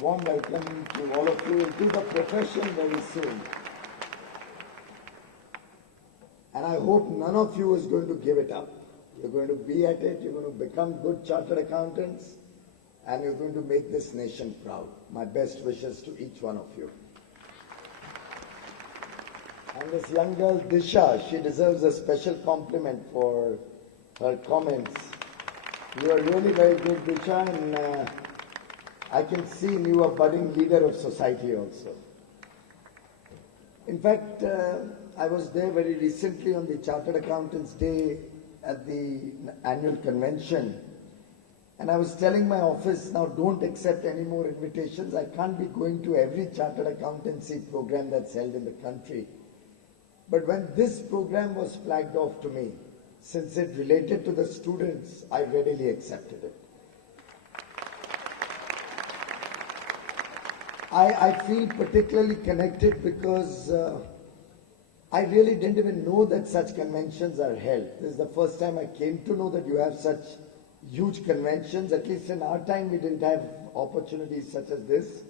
warm welcome to all of you into the profession very soon. And I hope none of you is going to give it up. You're going to be at it, you're going to become good chartered accountants, and you're going to make this nation proud. My best wishes to each one of you. And this young girl, Disha, she deserves a special compliment for her comments. You are really very good, Disha, and I can see in you a budding leader of society also. In fact, I was there very recently on the Chartered Accountants Day at the annual convention, and I was telling my office, now don't accept any more invitations. I can't be going to every chartered accountancy program that's held in the country. But when this program was flagged off to me, since it related to the students, I readily accepted it. I feel particularly connected because I really didn't even know that such conventions are held. This is the first time I came to know that you have such huge conventions. At least in our time, we didn't have opportunities such as this.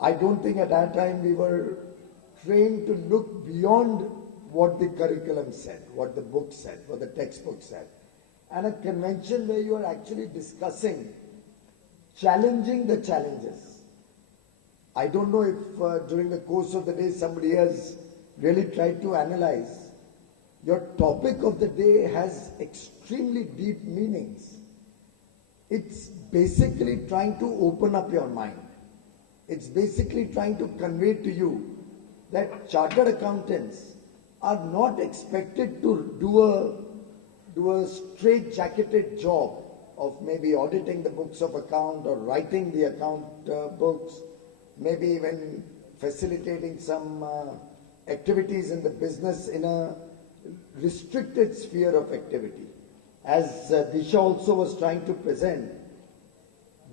I don't think at our time we were trained to look beyond what the curriculum said, what the book said, what the textbook said. And a convention where you are actually discussing, challenging the challenges. I don't know if during the course of the day somebody has really tried to analyze. Your topic of the day has extremely deep meanings. It's basically trying to open up your mind. It's basically trying to convey to you that chartered accountants are not expected to do a straight-jacketed job of maybe auditing the books of account or writing the account books, maybe even facilitating some activities in the business in a restricted sphere of activity. As Disha also was trying to present,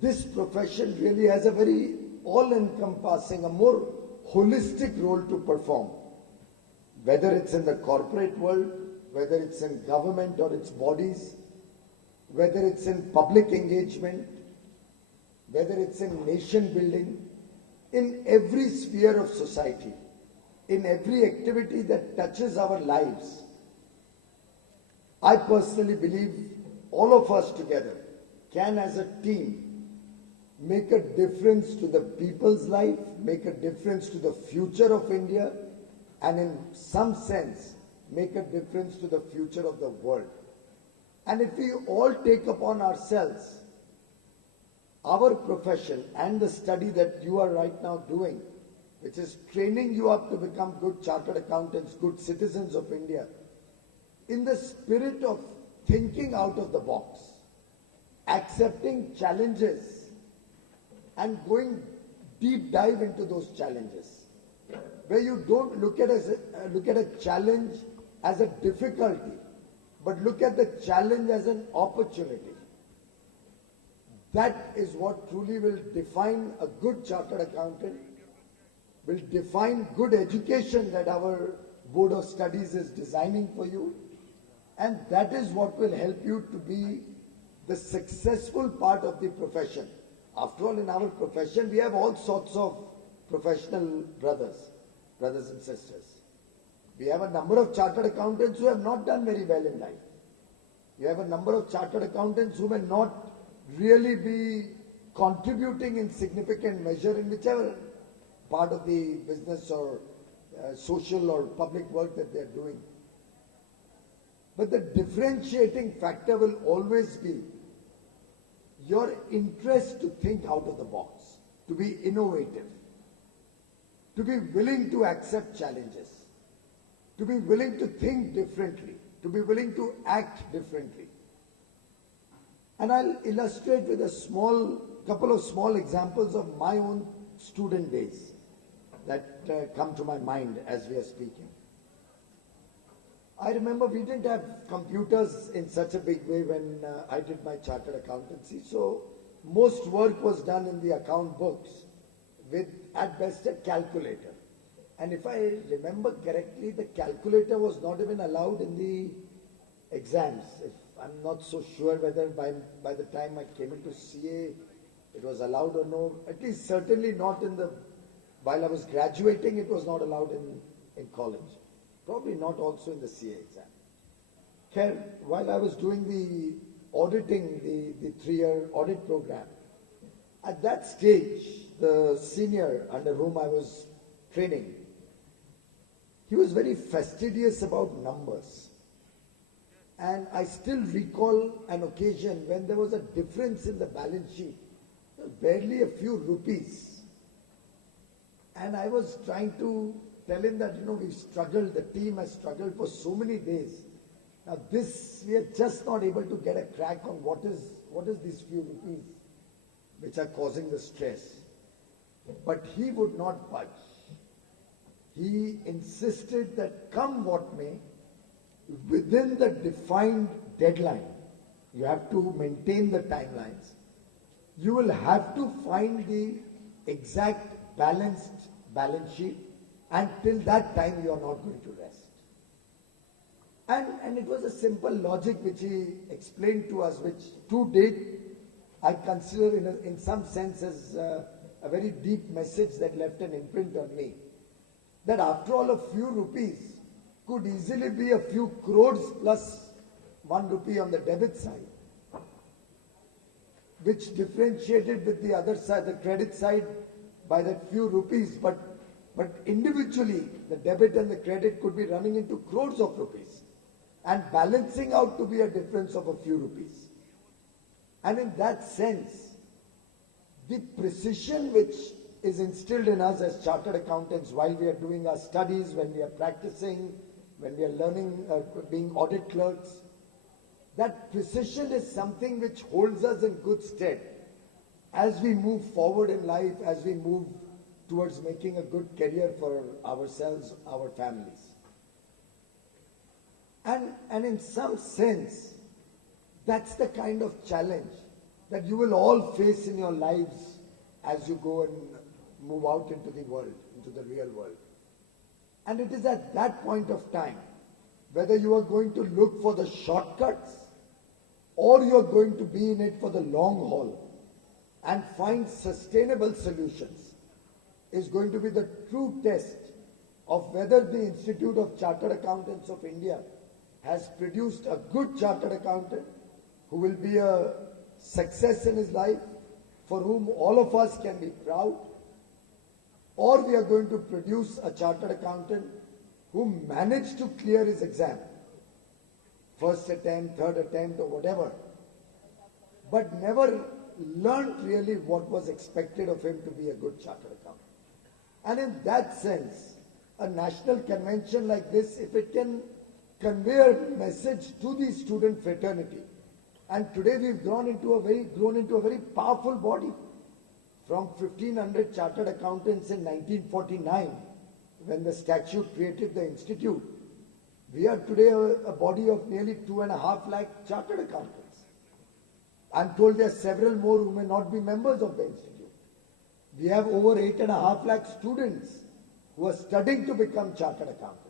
this profession really has a very all-encompassing, a more holistic role to perform. Whether it's in the corporate world, whether it's in government or its bodies, whether it's in public engagement, whether it's in nation building, in every sphere of society, in every activity that touches our lives. I personally believe all of us together can, as a team, make a difference to the people's life, make a difference to the future of India, and in some sense, make a difference to the future of the world. And if we all take upon ourselves our profession and the study that you are right now doing, which is training you up to become good chartered accountants, good citizens of India, in the spirit of thinking out of the box, accepting challenges and going deep dive into those challenges, where you don't look at a challenge as a difficulty, but look at the challenge as an opportunity. That is what truly will define a good chartered accountant, will define good education that our Board of Studies is designing for you, and that is what will help you to be the successful part of the profession. After all, in our profession, we have all sorts of professional brothers and sisters. We have a number of chartered accountants who have not done very well in life. We have a number of chartered accountants who may not really be contributing in significant measure in whichever part of the business or social or public work that they are doing. But the differentiating factor will always be your interest to think out of the box, to be innovative, to be willing to accept challenges, to be willing to think differently, to be willing to act differently. And I'll illustrate with a couple of small examples of my own student days that come to my mind as we are speaking. I remember we didn't have computers in such a big way when I did my chartered accountancy, so most work was done in the account books with, at best, a calculator. And if I remember correctly, the calculator was not even allowed in the exams. I'm not so sure whether by the time I came into CA, it was allowed or no, at least certainly not in the, while I was graduating, it was not allowed in college. Probably not also in the CA exam. Khair, while I was doing the auditing, the 3-year audit program, at that stage, the senior under whom I was training, he was very fastidious about numbers. And I still recall an occasion when there was a difference in the balance sheet, barely a few rupees. And I was trying to tell him that, we've struggled, the team has struggled for so many days. Now this, we are just not able to get a crack on what is these few rupees which are causing the stress. But he would not budge. He insisted that come what may, within the defined deadline, you have to maintain the timelines. You will have to find the exact balanced balance sheet, and till that time you are not going to rest. And it was a simple logic which he explained to us, which to date I consider in some sense as a very deep message that left an imprint on me. That after all, a few rupees could easily be a few crores plus 1 rupee on the debit side, which differentiated with the other side, the credit side, by that few rupees. But individually, the debit and the credit could be running into crores of rupees and balancing out to be a difference of a few rupees. And in that sense, the precision which is instilled in us as chartered accountants while we are doing our studies, when we are practicing, when we are learning, being audit clerks, that precision is something which holds us in good stead as we move forward in life, as we move towards making a good career for ourselves, our families. And in some sense, that's the kind of challenge that you will all face in your lives as you go and move out into the world, into the real world. And it is at that point of time, whether you are going to look for the shortcuts or you are going to be in it for the long haul and find sustainable solutions, is going to be the true test of whether the Institute of Chartered Accountants of India has produced a good chartered accountant who will be a success in his life, for whom all of us can be proud, or we are going to produce a chartered accountant who managed to clear his exam, first attempt, third attempt, or whatever, but never learned really what was expected of him to be a good chartered accountant. And in that sense, a national convention like this, if it can convey a message to the student fraternity, and today we've grown into a very powerful body. From 1,500 chartered accountants in 1949, when the statute created the institute, we are today a body of nearly 2.5 lakh chartered accountants. I'm told there are several more who may not be members of the institute. We have over 8.5 lakh students who are studying to become chartered accountants.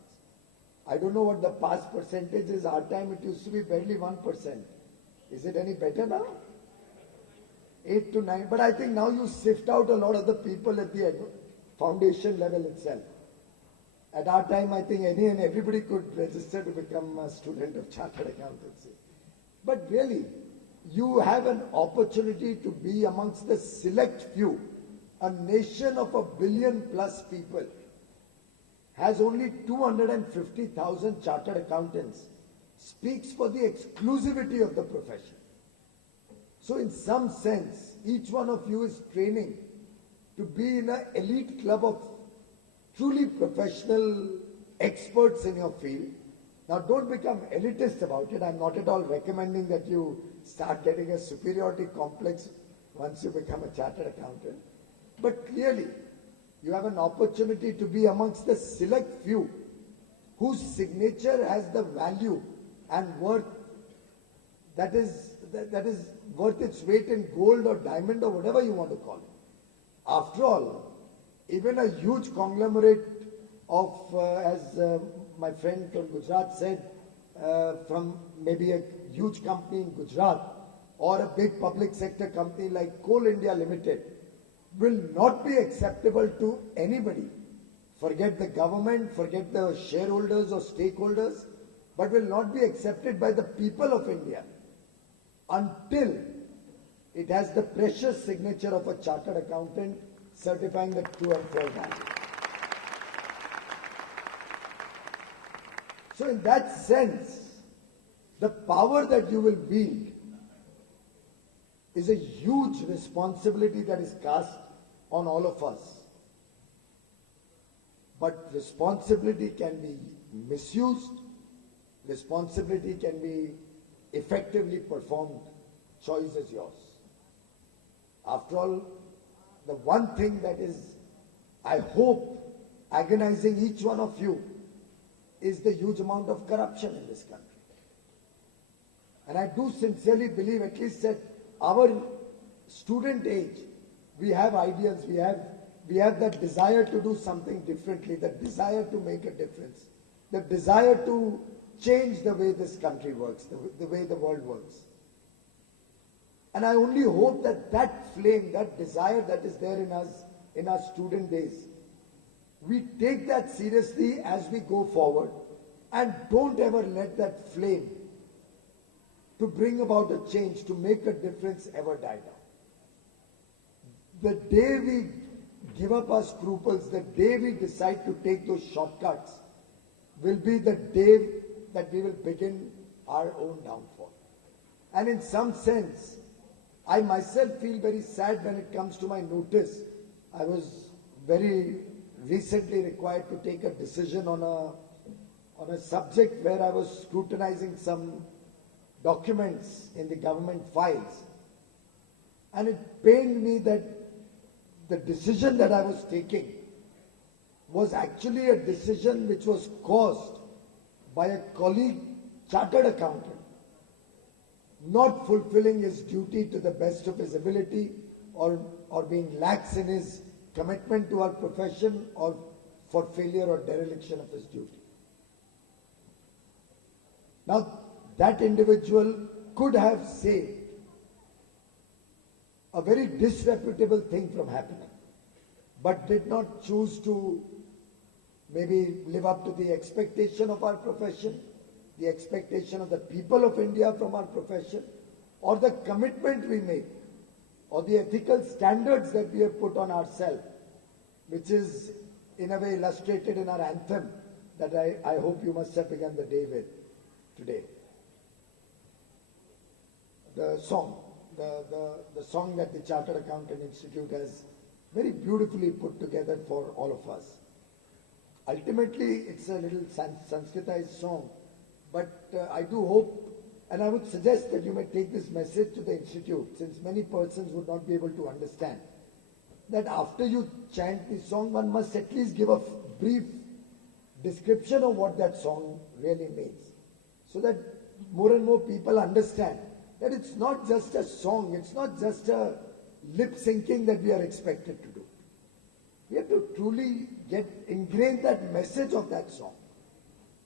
I don't know what the past percentage is. Our time it used to be barely 1%. Is it any better now? 8 to 9. But I think now you sift out a lot of the people at the foundation level itself. At our time, I think any and everybody could register to become a student of chartered accountancy. But really, you have an opportunity to be amongst the select few. A nation of 1 billion plus people has only 250,000 chartered accountants, speaks for the exclusivity of the profession. So in some sense, each one of you is training to be in an elite club of truly professional experts in your field. Now don't become elitist about it. I'm not at all recommending that you start getting a superiority complex once you become a chartered accountant. But clearly, you have an opportunity to be amongst the select few whose signature has the value and worth that is worth its weight in gold or diamond or whatever you want to call it. After all, even a huge conglomerate of, as my friend from Gujarat said, from maybe a huge company in Gujarat, or a big public sector company like Coal India Limited will not be acceptable to anybody. Forget the government, forget the shareholders or stakeholders, but will not be accepted by the people of India until it has the precious signature of a chartered accountant certifying the true and fair value. So in that sense, the power that you will wield is a huge responsibility that is cast on all of us. But responsibility can be misused, responsibility can be effectively performed, choice is yours. After all, the one thing that is, I hope, agonizing each one of you is the huge amount of corruption in this country. And I do sincerely believe, at least at our student age, we have ideals, we have that desire to do something differently, that desire to make a difference, the desire to change the way this country works, the way the world works. And I only hope that that flame, that desire that is there in us, in our student days, we take that seriously as we go forward and don't ever let that flame to bring about a change, to make a difference, ever die down. The day we give up our scruples, the day we decide to take those shortcuts, will be the day that we will begin our own downfall. And in some sense, I myself feel very sad when it comes to my notice. I was very recently required to take a decision on a subject where I was scrutinizing some documents in the government files. And it pained me that the decision that I was taking was actually a decision which was caused by a colleague, chartered accountant, not fulfilling his duty to the best of his ability, or being lax in his commitment to our profession, or for failure or dereliction of his duty. Now, that individual could have saved a very disreputable thing from happening, but did not choose to maybe live up to the expectation of our profession, the expectation of the people of India from our profession, or the commitment we make, or the ethical standards that we have put on ourselves, which is in a way illustrated in our anthem that I hope you must have begun the day with today. The song, the song that the Chartered Accountant Institute has very beautifully put together for all of us. Ultimately, it's a little Sanskritized song, but I do hope, and I would suggest that you may take this message to the Institute, since many persons would not be able to understand, that after you chant the song, one must at least give a brief description of what that song really means, so that more and more people understand that it's not just a song, it's not just a lip syncing that we are expected to do. We have to truly ingrain that message of that song,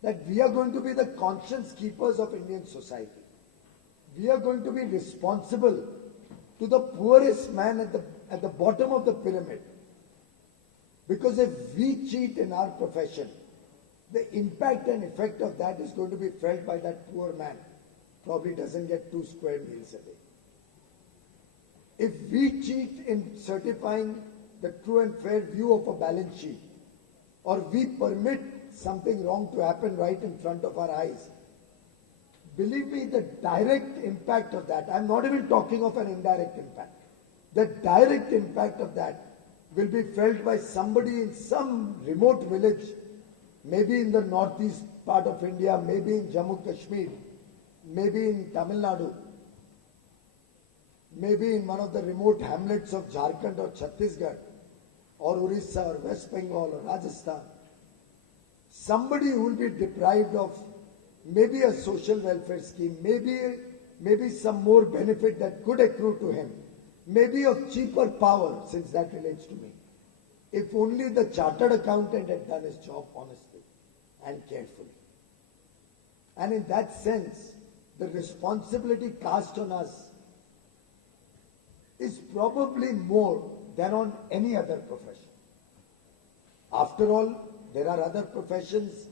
that we are going to be the conscience keepers of Indian society. We are going to be responsible to the poorest man at the bottom of the pyramid. Because if we cheat in our profession, the impact and effect of that is going to be felt by that poor man. Probably doesn't get 2 square meals a day. If we cheat in certifying the true and fair view of a balance sheet, or we permit something wrong to happen right in front of our eyes, believe me, the direct impact of that, I'm not even talking of an indirect impact, the direct impact of that will be felt by somebody in some remote village, maybe in the northeast part of India, maybe in Jammu Kashmir, maybe in Tamil Nadu, maybe in one of the remote hamlets of Jharkhand or Chhattisgarh, or Orissa or West Bengal or Rajasthan. Somebody who will be deprived of maybe a social welfare scheme, maybe some more benefit that could accrue to him, maybe of cheaper power, since that relates to me. If only the chartered accountant had done his job honestly and carefully. And in that sense, the responsibility cast on us is probably more than on any other profession. After all, there are other professions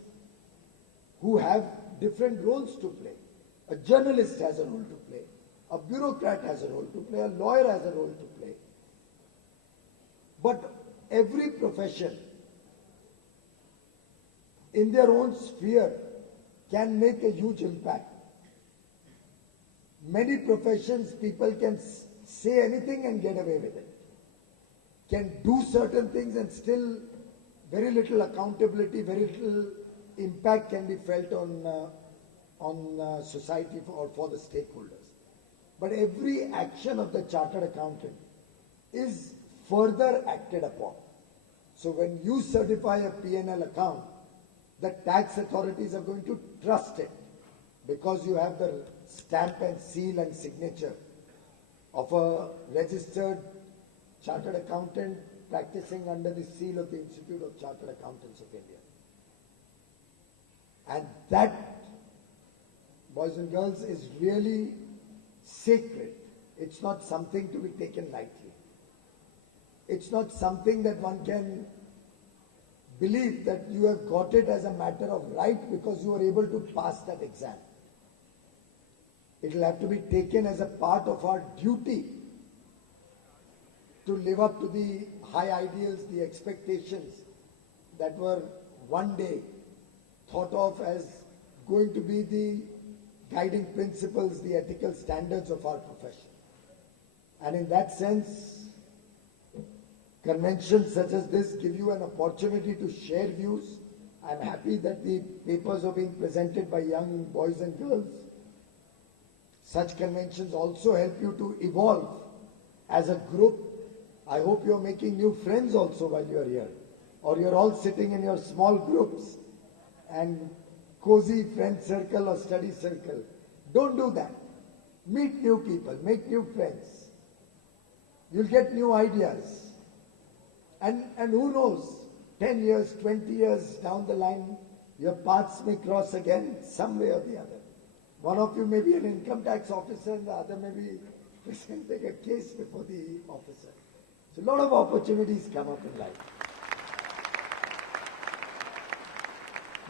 who have different roles to play. A journalist has a role to play. A bureaucrat has a role to play. A lawyer has a role to play. But every profession in their own sphere can make a huge impact. Many professions, people can say anything and get away with it. Can do certain things and still very little accountability, very little impact can be felt on society or for the stakeholders. But every action of the chartered accountant is further acted upon. So when you certify a P&L account, the tax authorities are going to trust it because you have the stamp and seal and signature of a registered chartered accountant practicing under the seal of the Institute of Chartered Accountants of India. And that, boys and girls, is really sacred. It's not something to be taken lightly. It's not something that one can believe that you have got it as a matter of right because you were able to pass that exam. It will have to be taken as a part of our duty to live up to the high ideals, the expectations that were one day thought of as going to be the guiding principles, the ethical standards of our profession. And in that sense, conventions such as this give you an opportunity to share views. I'm happy that the papers are being presented by young boys and girls. Such conventions also help you to evolve as a group. I hope you're making new friends also while you're here. Or you're all sitting in your small groups and cozy friend circle or study circle. Don't do that. Meet new people, make new friends. You'll get new ideas. And who knows, 10 years, 20 years down the line, your paths may cross again some way or the other. One of you may be an income tax officer and the other may be presenting a case before the officer. So a lot of opportunities come up in life.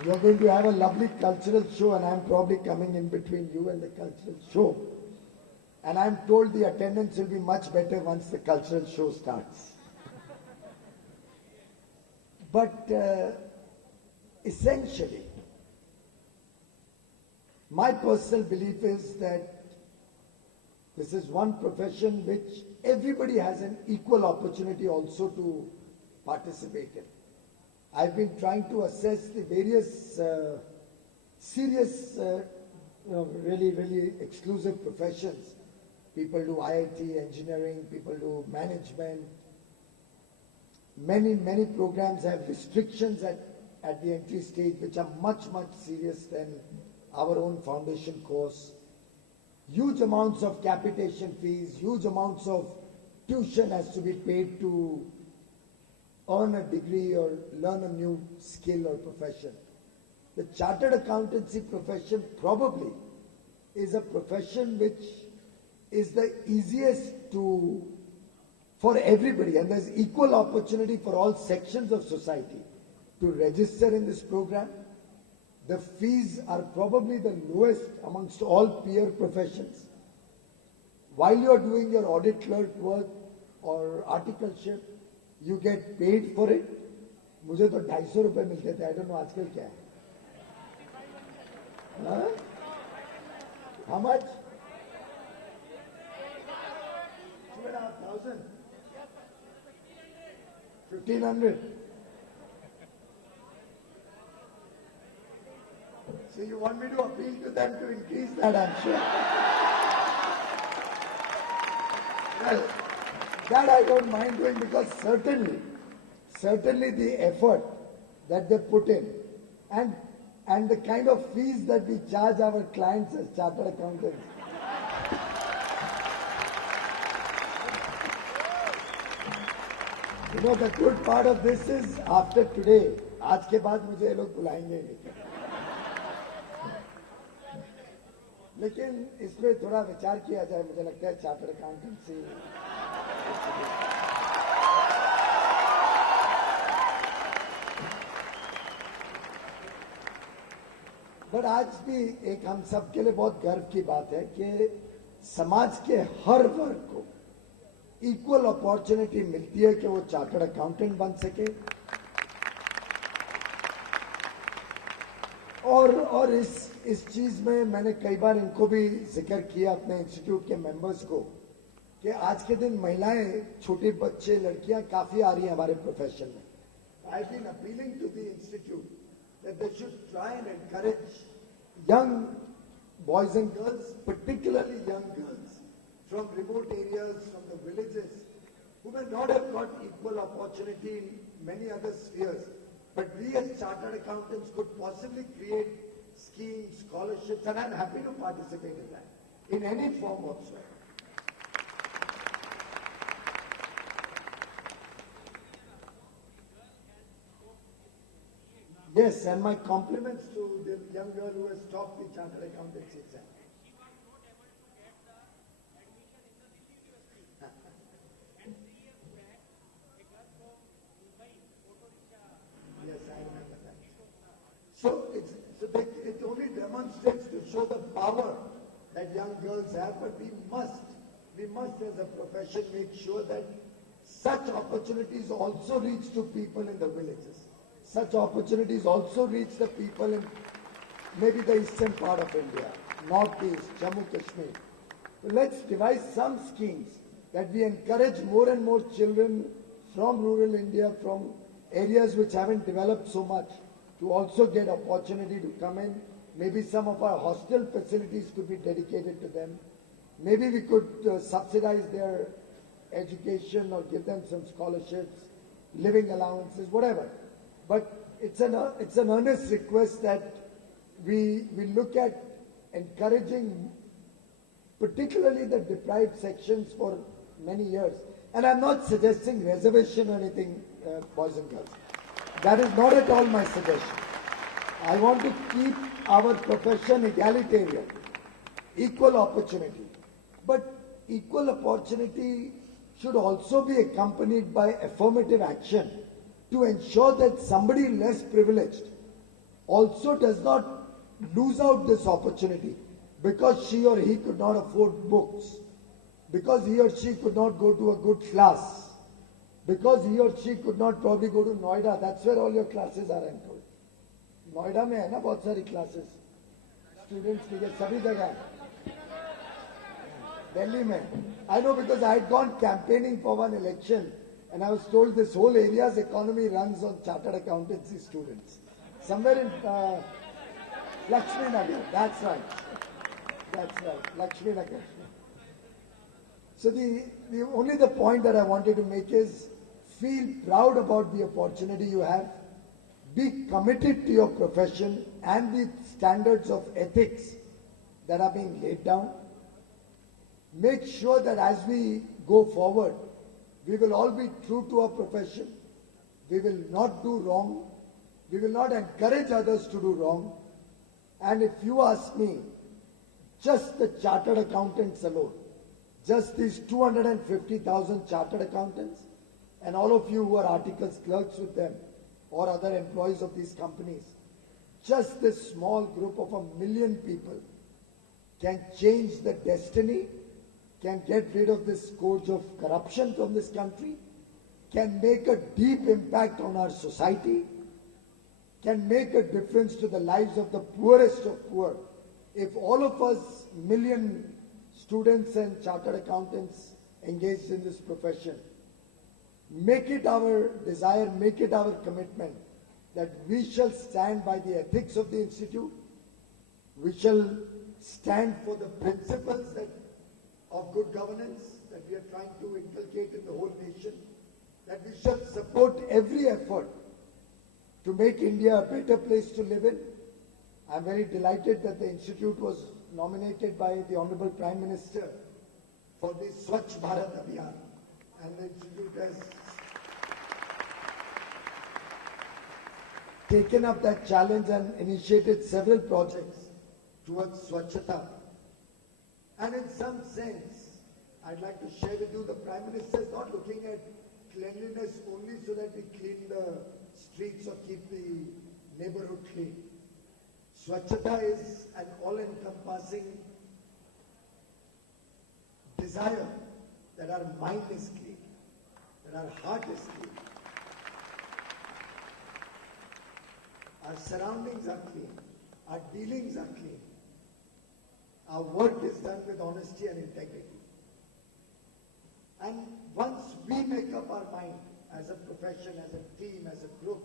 You're going to have a lovely cultural show and I'm probably coming in between you and the cultural show. And I'm told the attendance will be much better once the cultural show starts. But essentially, my personal belief is that this is one profession which everybody has an equal opportunity also to participate in. I've been trying to assess the various serious, really exclusive professions. People do IIT, engineering, people do management. Many programs have restrictions at the entry stage which are much serious than our own foundation course. Huge amounts of capitation fees, huge amounts of tuition has to be paid to earn a degree or learn a new skill or profession. The chartered accountancy profession probably is a profession which is the easiest for everybody, and there's equal opportunity for all sections of society to register in this program. The fees are probably the lowest amongst all peer professions. While you are doing your audit clerk work or articleship, you get paid for it. मुझे तो 250 रुपए मिलते थे. I don't know आजकल क्या है. How much? 2,500. 1,500. So you want me to appeal to them to increase that, I'm sure. Well, that I don't mind doing because certainly the effort that they put in and the kind of fees that we charge our clients as chartered accountants. You know, the good part of this is after today, आज के बाद मुझे ये लोग बुलाएंगे नहीं. लेकिन इसमें थोड़ा विचार किया जाए. मुझे लगता है चार्टर्ड अकाउंटेंसी but आज भी एक हम सब के लिए बहुत गर्व की बात है कि समाज के हर वर्ग को इक्वल अपॉर्चुनिटी मिलती है कि वो चार्टर्ड अकाउंटेंट बन सके और इस चीज में मैंने कई बार इनको भी जिक्र किया अपने इंस्टीट्यूट के मेंबर्स को कि आज के दिन महिलाएं, छोटे बच्चे, लड़कियां काफी आ रही हैं हमारे प्रोफेशन में। I been appealing to the institute that they should try and encourage young boys and girls, particularly young girls from remote areas, from the villages, who may not have got equal opportunity in many other spheres. But we as chartered accountants could possibly create schemes, scholarships, and I'm happy to participate in that, in any form whatsoever. Yes, and my compliments to the young girl who has topped the chartered accountancy exam. Yes, I remember that. It only demonstrates to show the power that young girls have, but we must as a profession make sure that such opportunities also reach to people in the villages. Such opportunities also reach the people in maybe the eastern part of India, northeast, Jammu Kashmir. So let's devise some schemes that we encourage more and more children from rural India, from areas which haven't developed so much, to also get opportunity to come in. Maybe some of our hostel facilities could be dedicated to them. Maybe we could subsidize their education or give them some scholarships, living allowances, whatever. But it's an earnest request that we look at encouraging particularly the deprived sections for many years. And I'm not suggesting reservation or anything, boys and girls. That is not at all my suggestion. I want to keep our profession egalitarian, equal opportunity. But equal opportunity should also be accompanied by affirmative action to ensure that somebody less privileged also does not lose out this opportunity because she or he could not afford books, because he or she could not go to a good class, because he or she could not probably go to Noida. That's where all your classes are, I'm told. Noida में है ना बहुत सारी classes, students के लिए सभी जगह है. Delhi में. I know because I had gone campaigning for one election and I was told this whole area's economy runs on chartered accountancy students. Somewhere in Lakshmi Nagar, that's right. That's right, Lakshmi Nagar. So only the point that I wanted to make is feel proud about the opportunity you have, be committed to your profession and the standards of ethics that are being laid down. Make sure that as we go forward, we will all be true to our profession. We will not do wrong. We will not encourage others to do wrong. And if you ask me, just the chartered accountants alone, just these 250,000 chartered accountants and all of you who are articles clerks with them or other employees of these companies, just this small group of 1 million people can change the destiny, can get rid of this scourge of corruption from this country, can make a deep impact on our society, can make a difference to the lives of the poorest of poor. If all of us, million students and chartered accountants engaged in this profession, make it our desire, make it our commitment that we shall stand by the ethics of the Institute, we shall stand for the principles of good governance that we are trying to inculcate in the whole nation, that we shall support every effort to make India a better place to live in. I'm very delighted that the Institute was nominated by the Honorable Prime Minister for the Swachh Bharat Abhiyan, and the Institute has taken up that challenge and initiated several projects towards Swachhata. And in some sense, I'd like to share with you, the Prime Minister is not looking at cleanliness only so that we clean the streets or keep the neighborhood clean. Swachhata is an all-encompassing desire that our mind is clean, that our heart is clean, our surroundings are clean, our dealings are clean, our work is done with honesty and integrity. And once we make up our mind as a profession, as a team, as a group,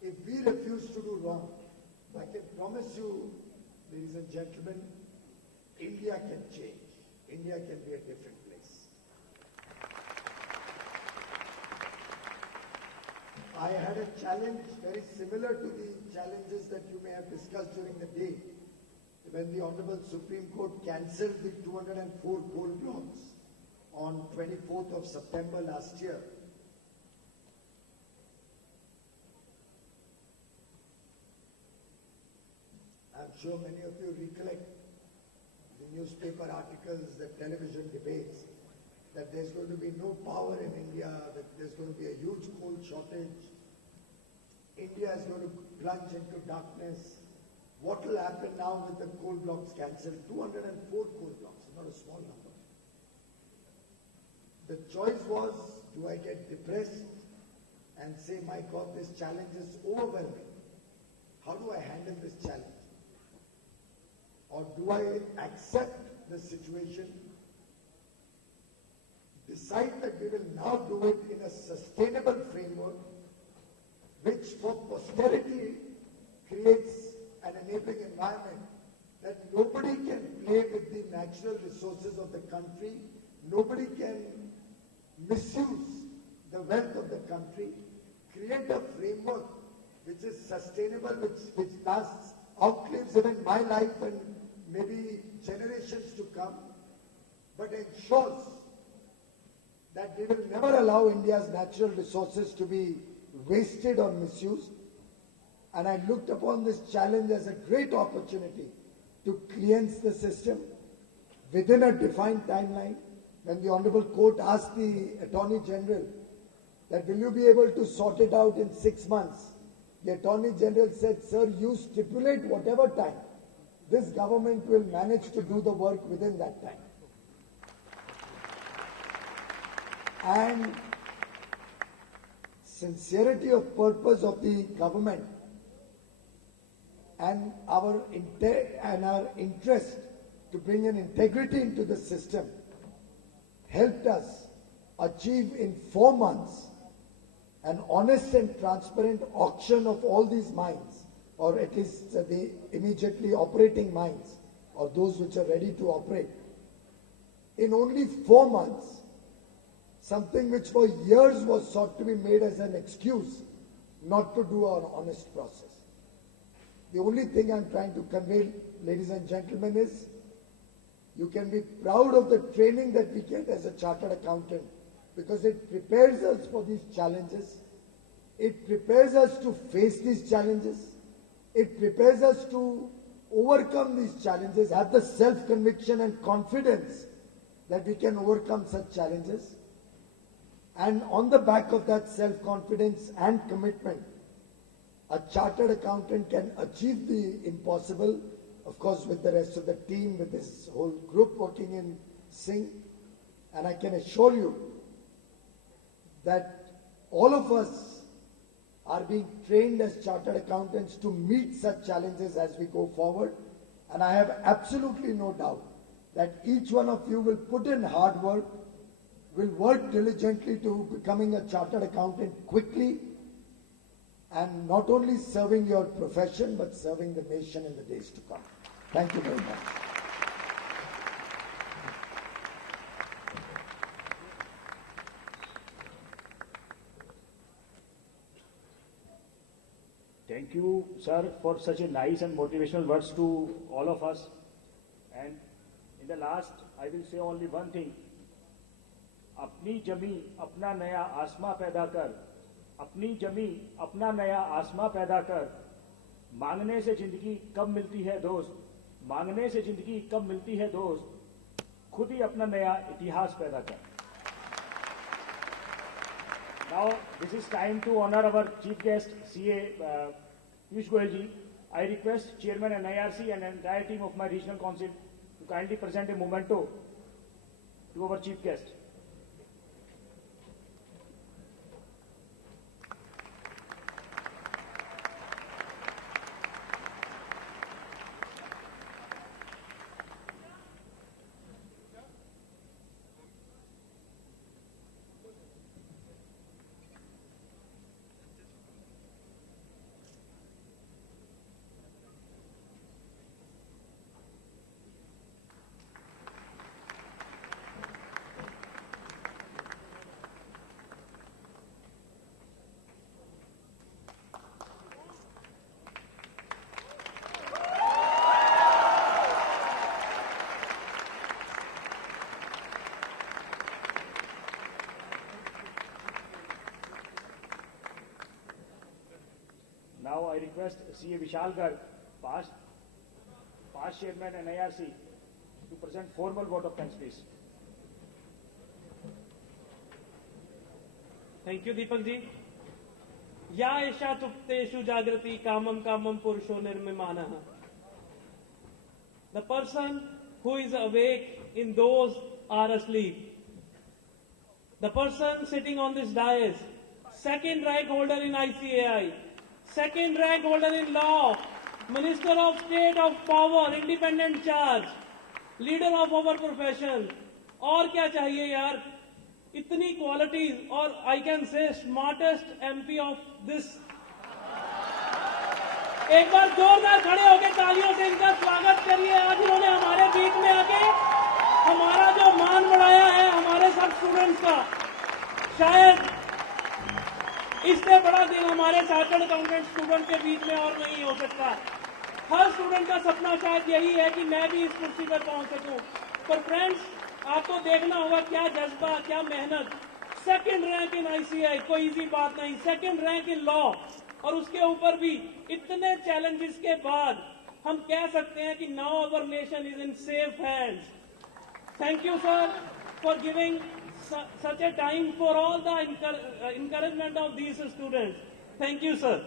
if we refuse to do wrong, I can promise you, ladies and gentlemen, India can change. India can be a different place. I had a challenge very similar to the challenges that you may have discussed during the day when the Honorable Supreme Court cancelled the 204 coal blocks on 24th of September last year. I'm sure many of you recollect the newspaper articles, the television debates, that there's going to be no power in India, that there's going to be a huge coal shortage. India is going to plunge into darkness. What will happen now with the coal blocks cancelled? 204 coal blocks, not a small number. The choice was, do I get depressed and say, my God, this challenge is overwhelming. How do I handle this challenge? Or do I accept the situation, decide that we will now do it in a sustainable framework, which for posterity creates an enabling environment that nobody can play with the natural resources of the country, nobody can misuse the wealth of the country, create a framework which is sustainable, which lasts, outlives even my life and maybe generations to come, but ensures that we will never allow India's natural resources to be wasted or misused. And I looked upon this challenge as a great opportunity to cleanse the system within a defined timeline. When the Honorable Court asked the Attorney General that will you be able to sort it out in 6 months, the Attorney General said, sir, you stipulate whatever time. This government will manage to do the work within that time. And sincerity of purpose of the government and our interest to bring an integrity into the system helped us achieve in 4 months an honest and transparent auction of all these mines, or at least the immediately operating mines, or those which are ready to operate. In only 4 months, something which for years was sought to be made as an excuse not to do an honest process. The only thing I'm trying to convey, ladies and gentlemen, is you can be proud of the training that we get as a chartered accountant, because it prepares us for these challenges. It prepares us to face these challenges. It prepares us to overcome these challenges, have the self-conviction and confidence that we can overcome such challenges. And on the back of that self-confidence and commitment, a chartered accountant can achieve the impossible, of course with the rest of the team, with this whole group working in sync. And I can assure you that all of us are being trained as chartered accountants to meet such challenges as we go forward. And I have absolutely no doubt that each one of you will put in hard work, will work diligently to becoming a chartered accountant quickly, and not only serving your profession, but serving the nation in the days to come. Thank you very much. Thank you, sir, for such a nice and motivational words to all of us. And in the last, I will say only one thing. अपनी जमी अपना नया आसमां पैदा कर, अपनी जमी अपना नया आसमां पैदा कर, मांगने से जिंदगी कब मिलती है दोस्त, मांगने से जिंदगी कब मिलती है दोस्त, खुद ही अपना नया इतिहास पैदा कर. Now this is time to honor our chief guest CA Piyush Goyal ji. I request Chairman NIRC and entire team of my regional council to kindly present a memento to our chief guest. Now I request CA Vishal Garg, past chairman NIRC, to present formal vote of thanks, please. Thank you, Deepak ji. Ya esha tupteshu jagrati kamam kamam purusho nirmimana. The person who is awake in those are asleep. The person sitting on this dais, second rank holder in ICAI, second rank holder in law, Minister of State of Power, independent charge, leader of our profession. और क्या चाहिए यार? इतनी qualities और I can say smartest MP of this. एक बार जोरदार खड़े होकर तालियों से इनका स्वागत करिए. आज इन्होंने हमारे बीच में आके हमारा जो मान बढ़ाया है हमारे सब स्टूडेंट्स का. शायद इससे बड़ा दिन हमारे चार्टर्ड अकाउंटेंट स्टूडेंट के बीच में और नहीं हो सकता. हर स्टूडेंट का सपना शायद यही है कि मैं भी इस कुर्सी पर पहुंच सकूं. पर फ्रेंड्स, आपको देखना होगा क्या जज्बा, क्या मेहनत. सेकंड रैंक इन आईसीआई कोई इजी बात नहीं. सेकंड रैंक इन लॉ और उसके ऊपर भी इतने चैलेंजेस के बाद हम कह सकते हैं कि now our nation is in safe hands. Thank you sir for giving such a time for all the encouragement of these students. Thank you, sir.